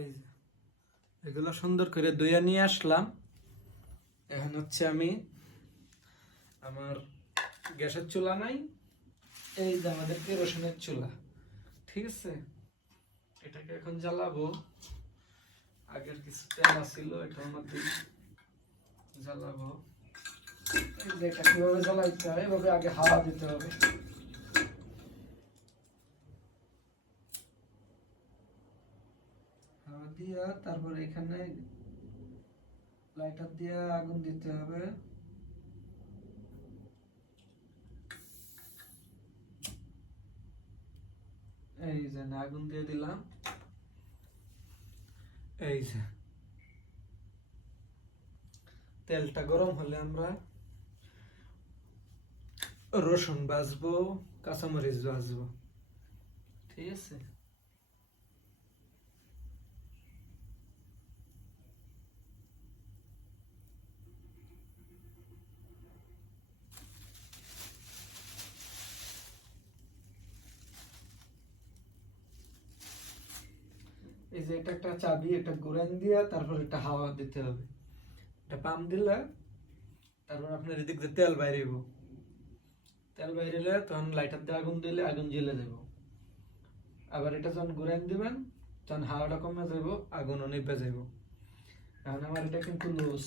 এই যে এগুলো সুন্দর করে ধুয়ে নিয়ে আসলাম। এখন হচ্ছে আমি আমার গ্যাসের চুলা নাই, এই যে আমাদের কেরোসিনের চুলা, ঠিক আছে। এটাকে এখন জ্বালাবো। আগের কিছু তেল ছিল, এটার মধ্যে জ্বালাবো। এই যে এটা কিভাবে জ্বালাইতে হয়, এভাবে আগে হাওয়া দিতে হবে। হাওয়া দিয়া তারপর এখানে লাইটার দিয়ে আগুন দিতে হবে। এই যে আগুন দিয়ে দিলাম। এই যে তেলটা গরম হলে আমরা রসুন ভাজবো, কাঁচামরিচ ভাজবো, ঠিক আছে। এই যে এটা একটা চাবি, এটা ঘুরান দিয়া তারপর এটা হাওয়া দিতে হবে। এটা পাম্প দিলে তারপর আপনার এদিক দিয়ে তেল বাইরেব। তেল বাইরেলে তখন লাইটার দিয়ে আগুন দিলে আগুন জ্বলে যাব। আবার এটা যখন ঘুরান দিবেন তখন হাওয়াটা কমে যাব, আগুনও নিভে যাব। এখন আমার এটা কিন্তু লুজ,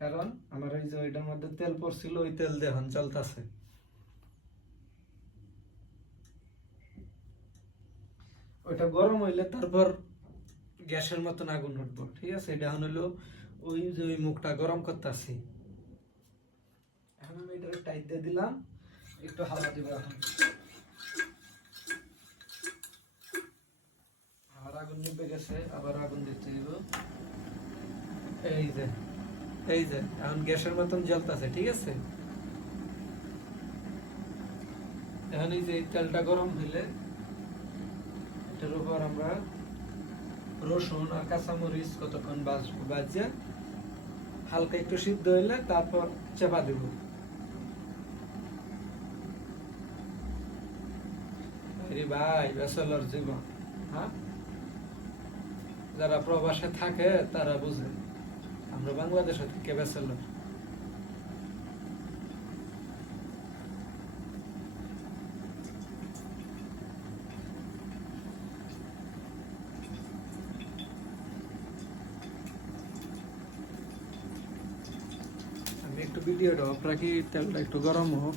কারণ আমার এই যে ওইটার মধ্যে তেল পড়ছিল, ওই তেল দিয়ে এখন চলতেছে। ওইটা গরম হইলে তারপর গ্যাসের মতন আগুন উঠবো, ঠিক আছে। এটা এখন হলো ওই যে ওই মুখটা গরম করতেছি। এখন আমি এটা টাইট দিয়ে দিলাম, একটু হাওয়া দিব। এখন আর আগুন নিভে গেছে, আবার আগুন দিতে দিব। এই যে এই যে এখন গ্যাসের মতন জ্বলতেছে, ঠিক আছে। এখন এই যে তেলটা গরম হইলে এটার উপর আমরা রসুন আর কাঁচামরিচ কতক্ষণ বাজে হালকা একটু সিদ্ধ হইলে তারপর চাপা দেব। ভাই ব্যাচেলর জীবন, হ্যাঁ, যারা প্রবাসে থাকে তারা বুঝে, আমরা বাংলাদেশে থেকে ব্যাচেলর। আমি একটু ভিডিওটা অফ রাখি, তেলটা একটু গরম হোক।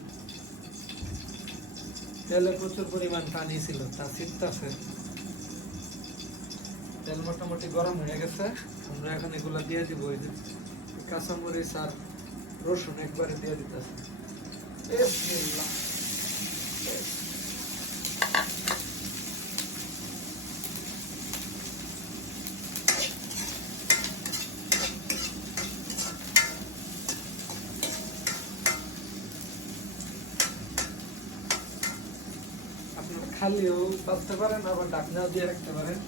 তেলে প্রচুর পরিমাণ পানি ছিল, তা ছিটতাছে। তেল মোটামুটি গরম হয়ে গেছে। আমরা এখন এগুলা দিয়ে দিব। এই যে কাঁচামরিচ আর রসুন একবারে দিয়ে দিতেছে। আপনারা খালিও বাঁচতে পারেন, আবার ঢাকনাও দিয়ে রাখতে পারেন।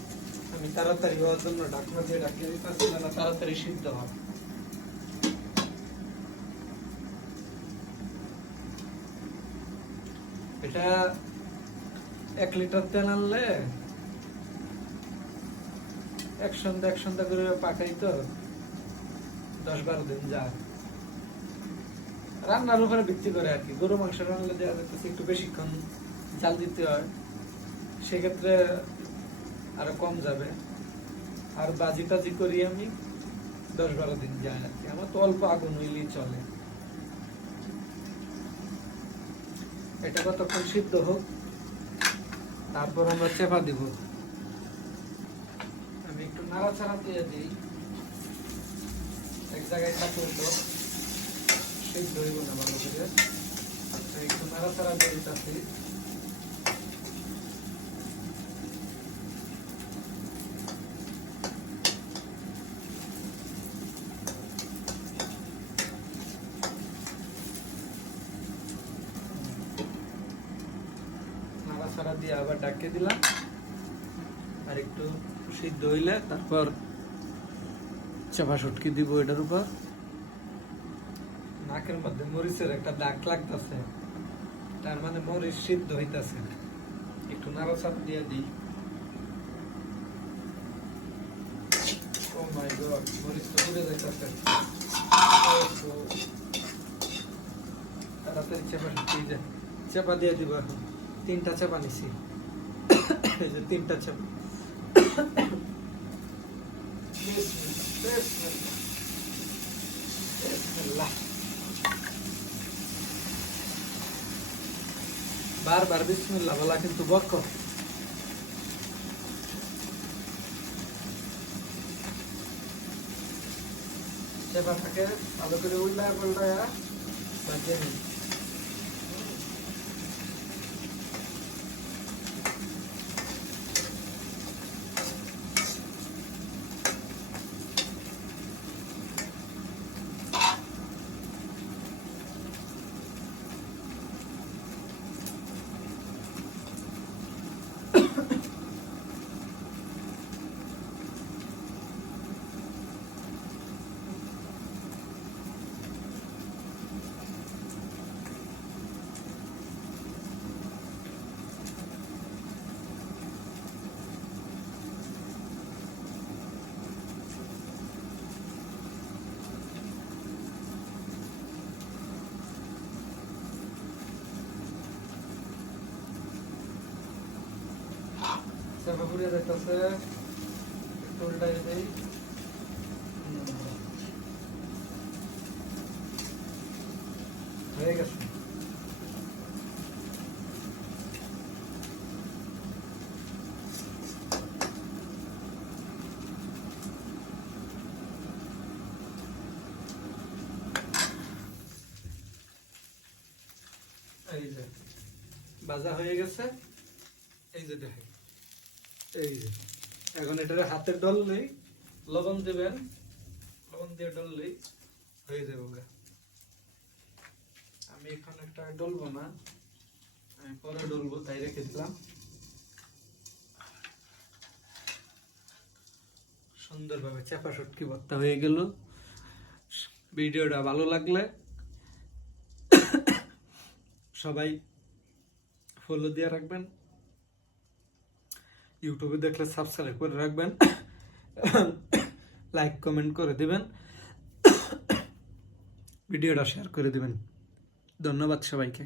আমি তাড়াতাড়ি হওয়ার জন্য ঢাকনা দিয়ে ঢাকিয়ে দিতেছি, যেন তাড়াতাড়ি সিদ্ধ হয়। এটা 1 লিটার তেল আনলে এক সন্ধ্যা করে পাকাই তো 10-12 দিন যায়। রান্নার উপরে ভিত্তি করে আর কি। গরু মাংস রান্নালে দেওয়া যাচ্ছে একটু বেশিক্ষণ জাল দিতে হয়, সেক্ষেত্রে আরো কম যাবে। আর বাজি টাজি করি আমি 10-12 দিন যায় আর কি। আমার তো অল্প আগুন হইলেই চলে। এটা কতক্ষণ সিদ্ধ হোক, তারপর আমরা চেপা দিব। আমি একটু নাড়াচাড়া দিয়ে দিই, এক জায়গায় থাকলে তো সিদ্ধ হইব না ভালো করে। একটু নাড়াচাড়া দিয়ে দিতেছি। নাড়াচাড়া দিয়ে আবার ঢাকে দিলাম। আর একটু সিদ্ধ হইলে তারপর চাপা শুটকি দিব এটার উপর। নাকের মধ্যে মরিচের একটা দাগ লাগতেছে, তার মানে মরিচ সিদ্ধ হইতেছে। একটু নাড়াচাড়া দিয়ে দিই। মাই গড, মরিচ তো পুড়ে যাইতেছে। তাড়াতাড়ি চেপা দিয়ে দিব এখন। 3টা চেপা নিছি, এই যে 3টা চেপা। বারবার বিসমিল্লাহ বলা কিন্তু বরকত। চেপাটাকে ভালো করে উল্টায় পাল্টায় বাজিয়ে নিই। চেপা পুড়ে যাইতেছে, একটু উল্টাই দেই। হয়ে গেছে। এই যে ভাজা হয়ে গেছে, এই যে দেখেন, এই যে এখন এটার হাতে ডললেই লবণ দিবেন, লবণ দিয়ে ডললেই হয়ে যাবে। আমি এখন একটা ডলবো না, আমি পরে ডলবো, তাই রেখে দিলাম। সুন্দরভাবে চাপা শুটকি ভর্তা হয়ে গেল। ভিডিওটা ভালো লাগলে সবাই ফলো দিয়ে রাখবেন, ইউটিউবে দেখলে সাবস্ক্রাইব করে রাখবেন, লাইক কমেন্ট করে দিবেন, ভিডিওটা শেয়ার করে দিবেন। ধন্যবাদ সবাইকে।